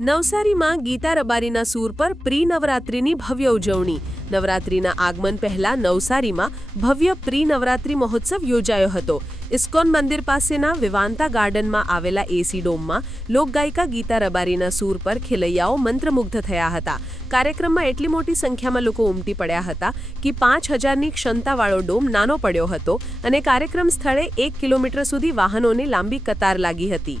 નવસારીમાં ગીતા રબારીના સૂર પર પ્રી નવરાત્રિની ભવ્ય ઉજવણી. નવરાત્રિના આગમન પહેલા નવસારીમાં ભવ્ય પ્રી નવરાત્રિ મહોત્સવ યોજાયો હતો. ઇસ્કોન મંદિર પાસેના વિવાંતા ગાર્ડનમાં આવેલા એસી ડોમમાં લોકગાયિકા ગીતા રબારીના સૂર પર ખેલૈયાઓ મંત્રમુગ્ધ થયા હતા. કાર્યક્રમમાં એટલી મોટી સંખ્યામાં લોકો ઉમટી પડ્યા હતા કે પાંચ હજારની ક્ષમતાવાળો ડોમ નાનો પડ્યો હતો અને કાર્યક્રમ સ્થળે એક કિલોમીટર સુધી વાહનોની લાંબી કતાર લાગી હતી.